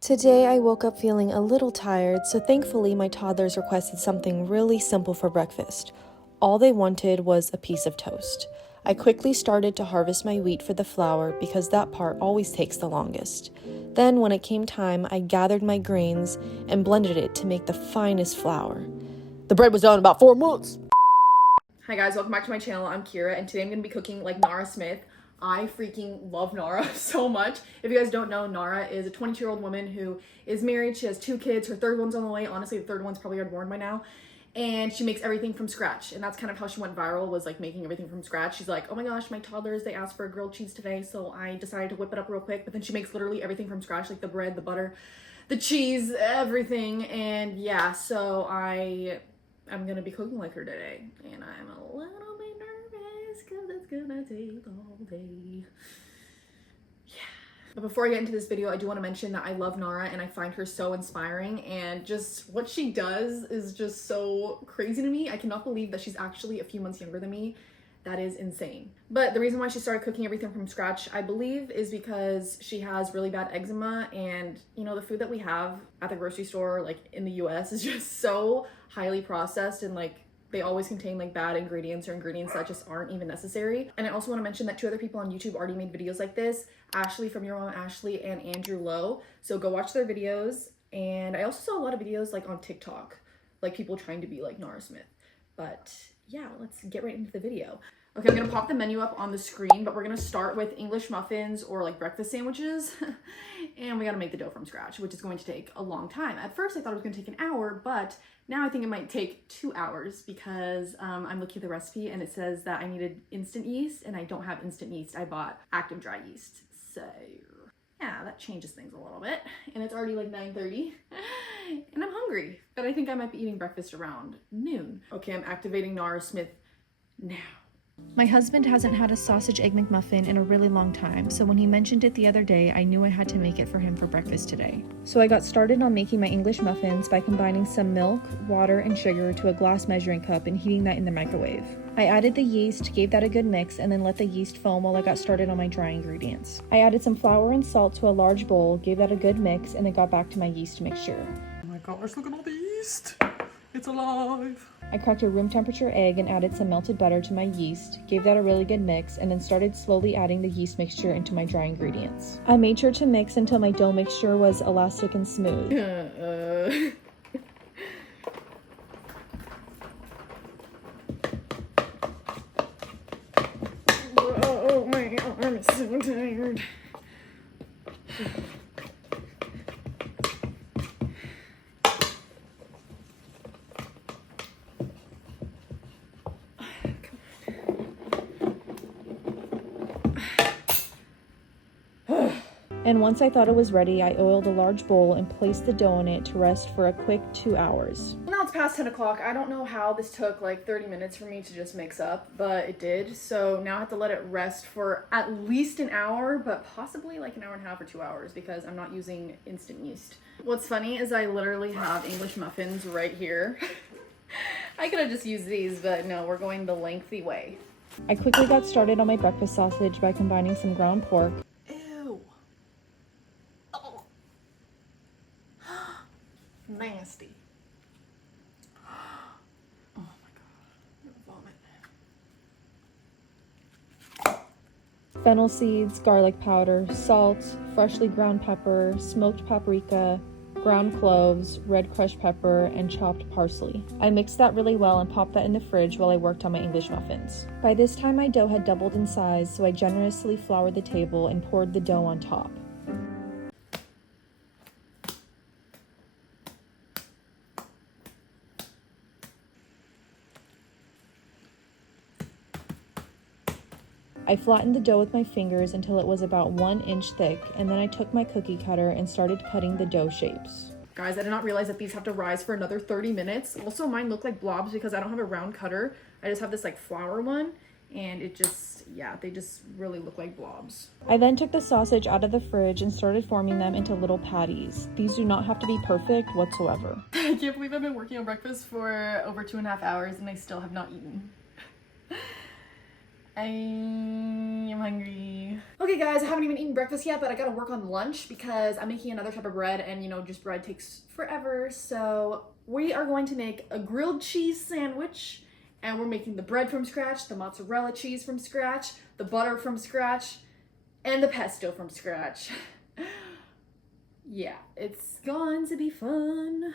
Today I woke up feeling a little tired, so thankfully my toddlers requested something really simple for breakfast. All they wanted was a piece of toast. I quickly started to harvest my wheat for the flour because that part always takes the longest. Then when it came time, I gathered my grains and blended it to make the finest flour. The bread was done in about 4 months. Hi guys, welcome back to my channel. I'm Kira and today I'm going to be cooking like Nara Smith. I freaking love Nara so much. If you guys don't know, Nara is a 22-year-old woman who is married. She has 2 kids. Her third one's on the way. Honestly, the third one's probably already born by now. And she makes everything from scratch. And that's kind of how she went viral, was like making everything from scratch. She's like, oh my gosh, my toddlers, they asked for a grilled cheese today. So I decided to whip it up real quick. But then she makes literally everything from scratch, like the bread, the butter, the cheese, everything. And yeah, so I'm gonna be cooking like her today. And I'm a little bit nervous because it's gonna take all day. But before I get into this video, I do want to mention that I love Nara and I find her so inspiring, and just what she does is just so crazy to me. I cannot believe that she's actually a few months younger than me. That is insane. But the reason why she started cooking everything from scratch, I believe, is because she has really bad eczema, and you know, the food that we have at the grocery store, like in the US, is just so highly processed, and like they always contain like bad ingredients or ingredients that just aren't even necessary. And I also want to mention that 2 other people on YouTube already made videos like this, Ashley from Your Mom Ashley and Andrew Lowe. So go watch their videos. And I also saw a lot of videos like on TikTok, like people trying to be like Nara Smith. But yeah, let's get right into the video. Okay, I'm gonna pop the menu up on the screen, but we're gonna start with English muffins or like breakfast sandwiches. And we gotta make the dough from scratch, which is going to take a long time. At first I thought it was gonna take an hour, but now I think it might take 2 hours because I'm looking at the recipe and it says that I needed instant yeast, and I don't have instant yeast. I bought active dry yeast. So yeah, that changes things a little bit. And it's already like 9:30 and I'm hungry, but I think I might be eating breakfast around noon. Okay, I'm activating Nara Smith now. My husband hasn't had a sausage egg McMuffin in a really long time, so when he mentioned it the other day, I knew I had to make it for him for breakfast today. So I got started on making my English muffins by combining some milk, water, and sugar to a glass measuring cup and heating that in the microwave. I added the yeast, gave that a good mix, and then let the yeast foam while I got started on my dry ingredients. I added some flour and salt to a large bowl, gave that a good mix, and then got back to my yeast mixture. Oh my gosh, look at all the yeast. It's alive. I cracked a room temperature egg and added some melted butter to my yeast, gave that a really good mix, and then started slowly adding the yeast mixture into my dry ingredients. I made sure to mix until my dough mixture was elastic and smooth. Oh my arm is so tired. And once I thought it was ready, I oiled a large bowl and placed the dough in it to rest for a quick 2 hours. Now it's past 10 o'clock. I don't know how this took like 30 minutes for me to just mix up, but it did. So now I have to let it rest for at least an hour, but possibly like an hour and a half or 2 hours because I'm not using instant yeast. What's funny is I literally have English muffins right here. I could have just used these, but no, we're going the lengthy way. I quickly got started on my breakfast sausage by combining some ground pork, Nasty. Oh my god, I'm gonna vomit. fennel seeds, garlic powder, salt, freshly ground pepper, smoked paprika, ground cloves, red crushed pepper, and chopped parsley. I mixed that really well and popped that in the fridge while I worked on my English muffins. By this time my dough had doubled in size, so I generously floured the table and poured the dough on top. I flattened the dough with my fingers until it was about 1 inch thick, and then I took my cookie cutter and started cutting the dough shapes. Guys, I did not realize that these have to rise for another 30 minutes. Also, mine look like blobs because I don't have a round cutter. I just have this like flour one, and it just, yeah, they just really look like blobs. I then took the sausage out of the fridge and started forming them into little patties. These do not have to be perfect whatsoever. I can't believe I've been working on breakfast for over 2.5 hours and I still have not eaten. I'm hungry. Okay guys, I haven't even eaten breakfast yet, but I gotta work on lunch because I'm making another type of bread and you know, just bread takes forever. So we are going to make a grilled cheese sandwich and we're making the bread from scratch, the mozzarella cheese from scratch, the butter from scratch, and the pesto from scratch. Yeah, it's going to be fun.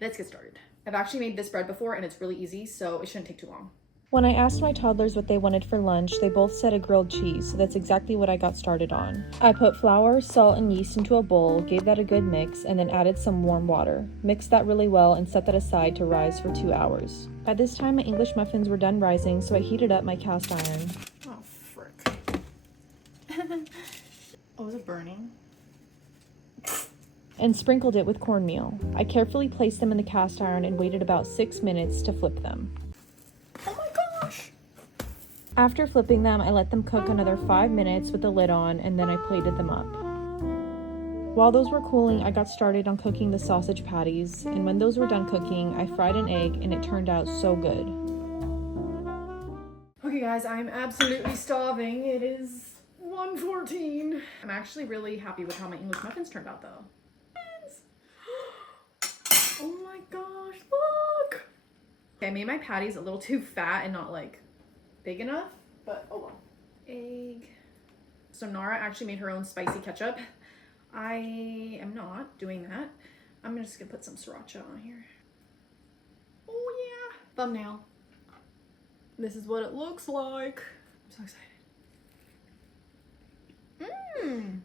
Let's get started. I've actually made this bread before and it's really easy, so it shouldn't take too long. When I asked my toddlers what they wanted for lunch, they both said a grilled cheese, so that's exactly what I got started on. I put flour, salt, and yeast into a bowl, gave that a good mix, and then added some warm water. Mixed that really well and set that aside to rise for 2 hours. By this time, my English muffins were done rising, so I heated up my cast iron. Oh, frick. Oh, is it burning? And sprinkled it with cornmeal. I carefully placed them in the cast iron and waited about 6 minutes to flip them. Oh my gosh! After flipping them, I let them cook another 5 minutes with the lid on, and then I plated them up. While those were cooling, I got started on cooking the sausage patties, and when those were done cooking, I fried an egg, and it turned out so good. Okay guys, I'm absolutely starving. It is 1:14. I'm actually really happy with how my English muffins turned out though. Oh my gosh, look! Okay, I made my patties a little too fat and not like big enough, but oh well. Egg. So Nara actually made her own spicy ketchup. I am not doing that. I'm just gonna put some sriracha on here. Oh yeah. Thumbnail. This is what it looks like. I'm so excited. Mmm.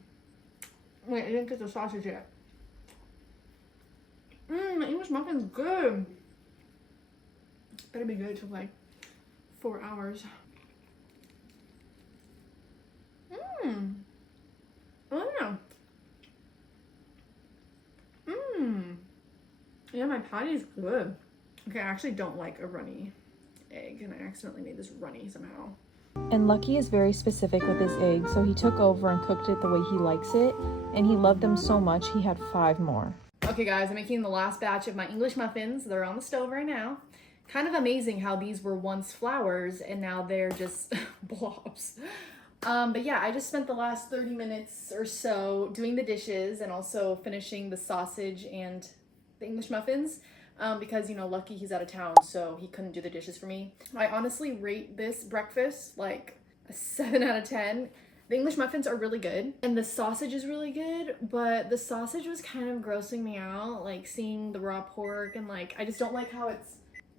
Wait, I didn't get the sausage yet. Mmm, my English muffin's good. Better be good. It took like 4 hours. Mmm. Oh yeah. Mmm. Yeah, my patty's good. Okay, I actually don't like a runny egg, and I accidentally made this runny somehow. And Lucky is very specific with his eggs, so he took over and cooked it the way he likes it, and he loved them so much he had 5 more. Okay guys, I'm making the last batch of my English muffins. They're on the stove right now. Kind of amazing how these were once flowers and now they're just blobs. But yeah, I just spent the last 30 minutes or so doing the dishes and also finishing the sausage and the English muffins. Because, you know, Lucky, he's out of town, so he couldn't do the dishes for me. I honestly rate this breakfast like a 7 out of 10. The English muffins are really good, and the sausage is really good, but the sausage was kind of grossing me out, like seeing the raw pork, and like, I just don't like how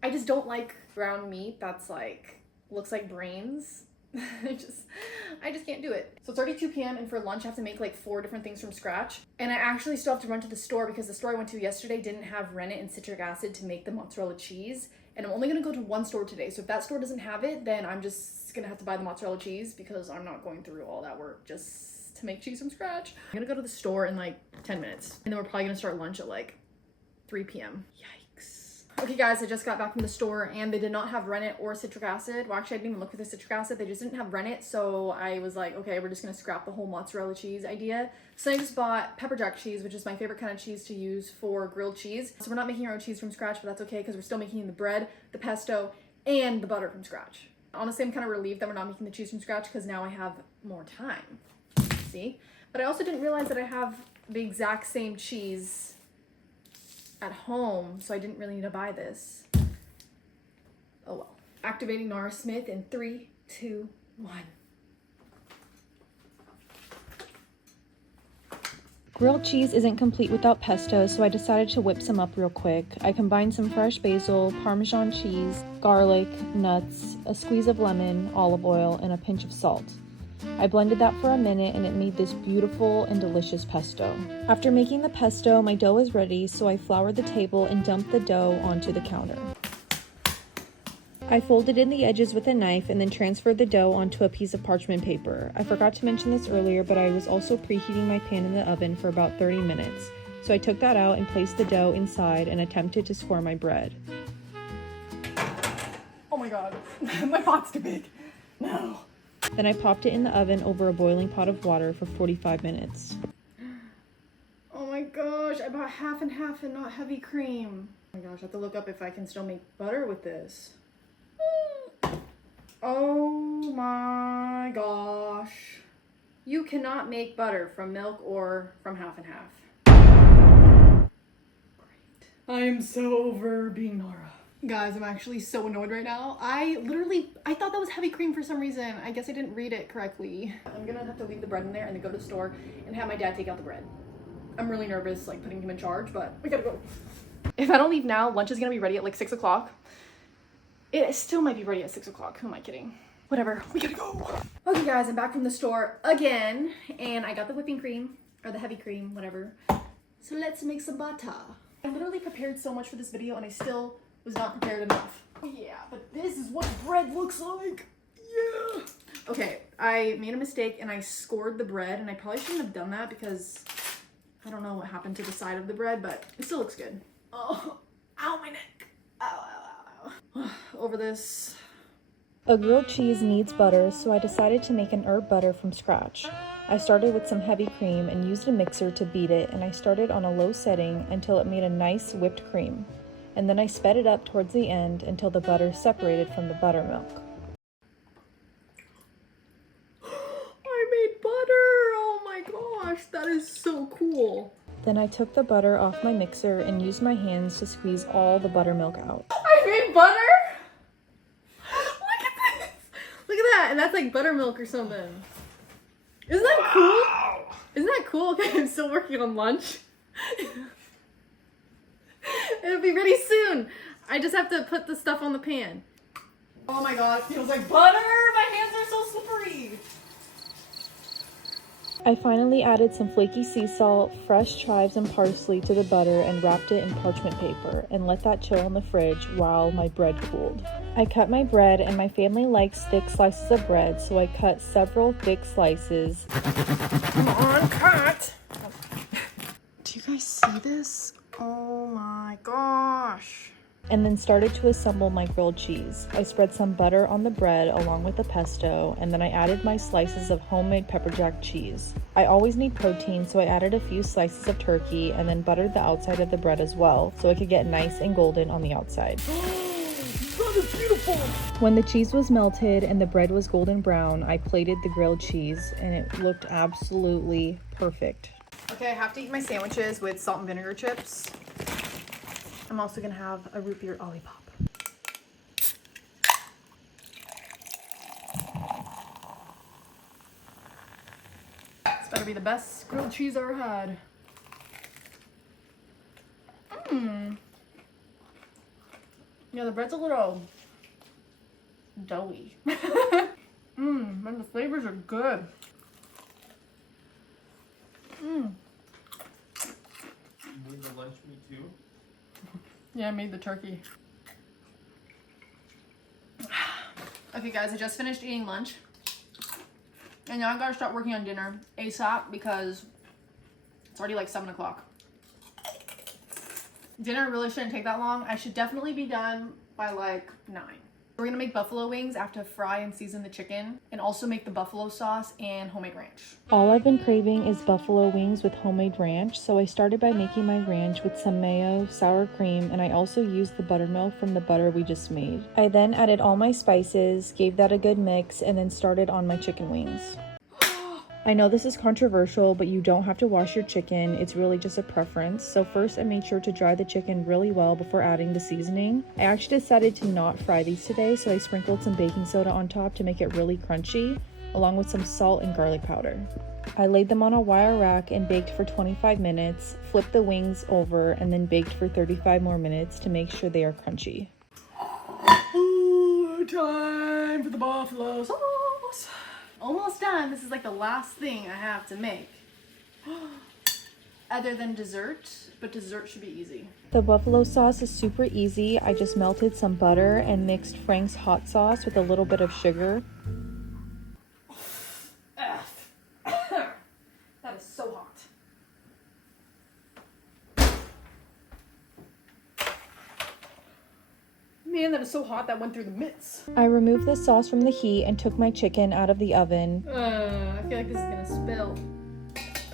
I just don't like ground meat that's like, looks like brains. I just can't do it. So it's already 2 p.m. and for lunch I have to make like 4 different things from scratch. And I actually still have to run to the store because the store I went to yesterday didn't have rennet and citric acid to make the mozzarella cheese. And I'm only gonna go to one store today. So if that store doesn't have it, then I'm just gonna have to buy the mozzarella cheese because I'm not going through all that work just to make cheese from scratch. I'm gonna go to the store in like 10 minutes. And then we're probably gonna start lunch at like 3 p.m. Yikes. Okay guys, I just got back from the store and they did not have rennet or citric acid. Well, actually I didn't even look for the citric acid. They just didn't have rennet. So I was like, okay, we're just gonna scrap the whole mozzarella cheese idea. So I just bought pepper jack cheese, which is my favorite kind of cheese to use for grilled cheese. So we're not making our own cheese from scratch, but that's okay because we're still making the bread, the pesto, and the butter from scratch. Honestly, I'm kind of relieved that we're not making the cheese from scratch because now I have more time. See? But I also didn't realize that I have the exact same cheese at home, so I didn't really need to buy this. Oh well. Activating Nara Smith in 3, 2, 1. Grilled cheese isn't complete without pesto, so I decided to whip some up real quick. I combined some fresh basil, Parmesan cheese, garlic, nuts, a squeeze of lemon, olive oil, and a pinch of salt. I blended that for a minute and it made this beautiful and delicious pesto. After making the pesto, my dough is ready, so I floured the table and dumped the dough onto the counter. I folded in the edges with a knife and then transferred the dough onto a piece of parchment paper. I forgot to mention this earlier, but I was also preheating my pan in the oven for about 30 minutes. So I took that out and placed the dough inside and attempted to score my bread. Oh my god, my pot's too big. No. Then I popped it in the oven over a boiling pot of water for 45 minutes. Oh my gosh, I bought half and half and not heavy cream. Oh my gosh, I have to look up if I can still make butter with this. Oh Oh my gosh. You cannot make butter from milk or from half and half. Great. I am so over being Nara. Guys, I'm actually so annoyed right now. I thought that was heavy cream for some reason. I guess I didn't read it correctly. I'm gonna have to leave the bread in there and then go to the store and have my dad take out the bread. I'm really nervous, like, putting him in charge, but we gotta go. If I don't leave now, lunch is gonna be ready at like 6 o'clock. It still might be ready at 6 o'clock. Who am I kidding? Whatever, we gotta go. Okay guys, I'm back from the store again, and I got the whipping cream, or the heavy cream, whatever. So let's make some butter. I literally prepared so much for this video and I still was not prepared enough. Yeah, but this is what bread looks like. Yeah. Okay, I made a mistake and I scored the bread, and I probably shouldn't have done that because I don't know what happened to the side of the bread, but it still looks good. Oh, ow, my neck. Ow, ow, ow, ow. Over this. A grilled cheese needs butter, so I decided to make an herb butter from scratch. I started with some heavy cream and used a mixer to beat it, and I started on a low setting until it made a nice whipped cream. And then I sped it up towards the end until the butter separated from the buttermilk. I made butter! Oh my gosh, that is so cool. Then I took the butter off my mixer and used my hands to squeeze all the buttermilk out. I made butter? Look at this! Look at that, and that's like buttermilk or something. Isn't that cool? Isn't that cool? Okay, I'm still working on lunch. It'll be ready soon. I just have to put the stuff on the pan. Oh my god, it feels like butter! My hands are so slippery! I finally added some flaky sea salt, fresh chives, and parsley to the butter and wrapped it in parchment paper and let that chill in the fridge while my bread cooled. I cut my bread, and my family likes thick slices of bread, so I cut several thick slices. Come on, cut! Do you guys see this? Oh my gosh. And then started to assemble my grilled cheese. I spread some butter on the bread along with the pesto, and then I added my slices of homemade pepper jack cheese. I always need protein, so I added a few slices of turkey and then buttered the outside of the bread as well, so it could get nice and golden on the outside. That is beautiful! When the cheese was melted and the bread was golden brown, I plated the grilled cheese, and it looked absolutely perfect. Okay, I have to eat my sandwiches with salt and vinegar chips. I'm also gonna have a root beer lollipop. This better be the best grilled cheese I ever had. Yeah, the bread's a little doughy. And the flavors are good. You made the lunch meat too? Yeah, I made the turkey. Okay guys, I just finished eating lunch. And now I gotta start working on dinner ASAP because it's already like 7 o'clock. Dinner really shouldn't take that long. I should definitely be done by like 9. We're gonna make buffalo wings. I have to fry and season the chicken and also make the buffalo sauce and homemade ranch. All I've been craving is buffalo wings with homemade ranch, so I started by making my ranch with some mayo, sour cream, and I also used the buttermilk from the butter we just made. I then added all my spices, gave that a good mix, and then started on my chicken wings. I know this is controversial, but you don't have to wash your chicken. It's really just a preference. So first I made sure to dry the chicken really well before adding the seasoning. I actually decided to not fry these today, so I sprinkled some baking soda on top to make it really crunchy, along with some salt and garlic powder. I laid them on a wire rack and baked for 25 minutes, flipped the wings over, and then baked for 35 more minutes to make sure they are crunchy. Ooh, time for the buffalo sauce. Almost done. This is like the last thing I have to make. Other than dessert, but dessert should be easy. The buffalo sauce is super easy. I just melted some butter and mixed Frank's hot sauce with a little bit of sugar. That is so hot. Man, that is so hot that went through the mitts. I removed the sauce from the heat and took my chicken out of the oven. I feel like this is gonna spill.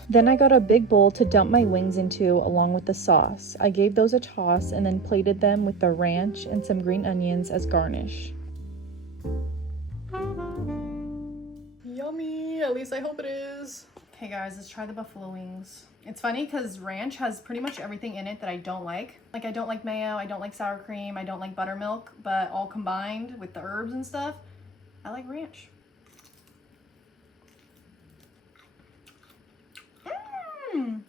Then I got a big bowl to dump my wings into along with the sauce. I gave those a toss and then plated them with the ranch and some green onions as garnish. At least I hope it is. Okay guys, let's try the buffalo wings. It's funny because ranch has pretty much everything in it that I don't like. Like I don't like mayo, I don't like sour cream, I don't like buttermilk, but all combined with the herbs and stuff, I like ranch. Mmm.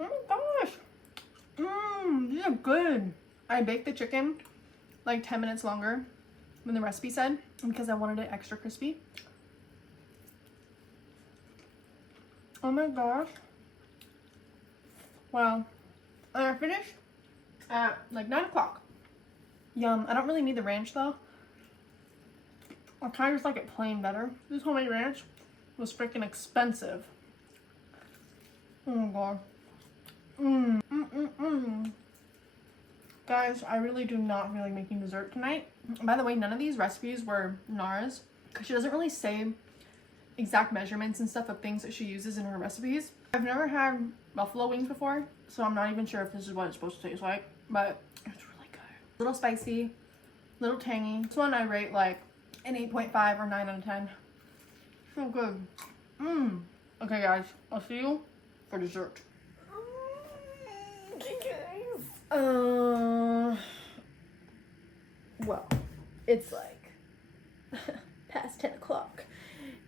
Oh my gosh. Mmm, these are good. I baked the chicken like 10 minutes longer than the recipe said because I wanted it extra crispy. Oh my gosh. Wow. And I finished at like 9 o'clock. Yum. I don't really need the ranch though. I kind of just like it plain better. This homemade ranch was freaking expensive. Oh my god. Guys, I really do not feel like making dessert tonight. By the way, none of these recipes were Nara's because she doesn't really say exact measurements and stuff of things that she uses in her recipes. I've never had buffalo wings before, so I'm not even sure if this is what it's supposed to taste like, but it's really good. A little spicy, a little tangy. This one I rate like an 8.5 or 9 out of 10. So good. Okay guys, I'll see you for dessert. Well, it's like past 10 o'clock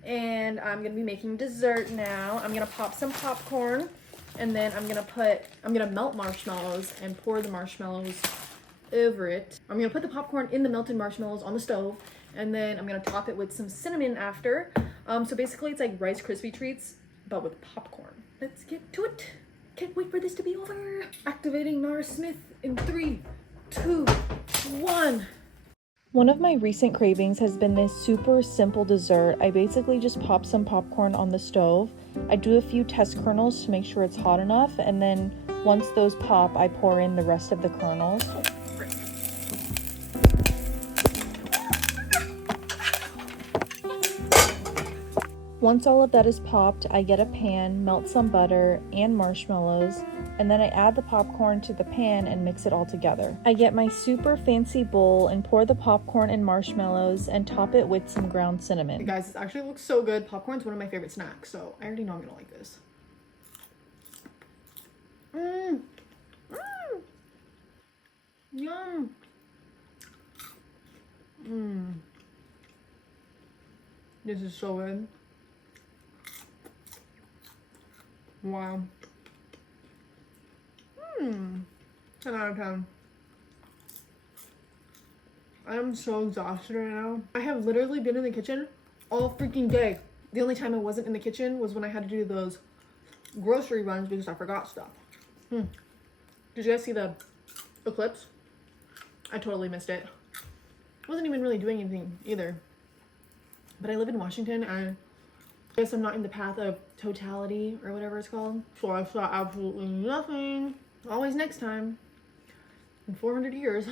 and I'm gonna be making dessert now. I'm gonna pop some popcorn and then I'm gonna melt marshmallows and pour the marshmallows over it. I'm gonna put the popcorn in the melted marshmallows on the stove and then I'm gonna top it with some cinnamon after. So basically it's like Rice Krispie treats but with popcorn. Let's get to it. Can't wait for this to be over. Activating Nara Smith in 3, 2, 1. One of my recent cravings has been this super simple dessert. I basically just pop some popcorn on the stove. I do a few test kernels to make sure it's hot enough, and then once those pop, I pour in the rest of the kernels. Once all of that is popped, I get a pan, melt some butter and marshmallows, and then I add the popcorn to the pan and mix it all together. I get my super fancy bowl and pour the popcorn and marshmallows and top it with some ground cinnamon. Hey guys, this actually looks so good. Popcorn's one of my favorite snacks, so I already know I'm gonna like this. Yum. This is so good. Wow. 10 out of 10. I am so exhausted right now. I have literally been in the kitchen all freaking day. The only time I wasn't in the kitchen was when I had to do those grocery runs because I forgot stuff. Did you guys see the eclipse? I totally missed it. I wasn't even really doing anything either. But I live in Washington and I guess I'm not in the path of totality or whatever it's called. So I saw absolutely nothing. Always next time. In 400 years.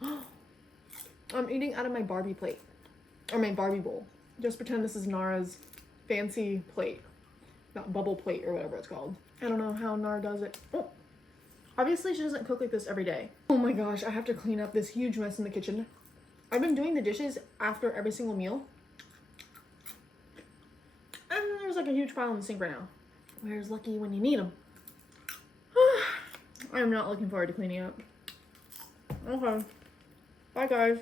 I'm eating out of my Barbie plate. Or my Barbie bowl. Just pretend this is Nara's fancy plate. Not bubble plate or whatever it's called. I don't know how Nara does it. Oh. Obviously she doesn't cook like this every day. Oh my gosh, I have to clean up this huge mess in the kitchen. I've been doing the dishes after every single meal. And there's like a huge pile in the sink right now. Where's Lucky when you need him? I'm not looking forward to cleaning up. Okay. Bye guys.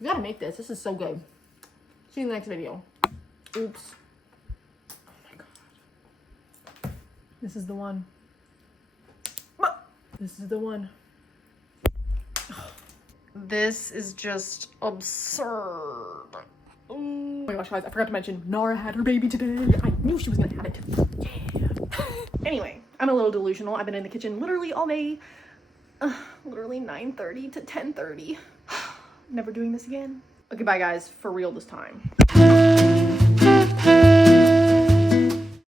You gotta make this. This is so good. See you in the next video. Oops. Oh my god. This is the one. This is the one. This is just absurd. Oh my gosh, guys, I forgot to mention Nara had her baby today. I knew she was gonna have it. Yeah. Anyway, I'm a little delusional. I've been in the kitchen literally all day. Literally 9:30 to 10:30. Never doing this again. Okay, bye guys, for real this time.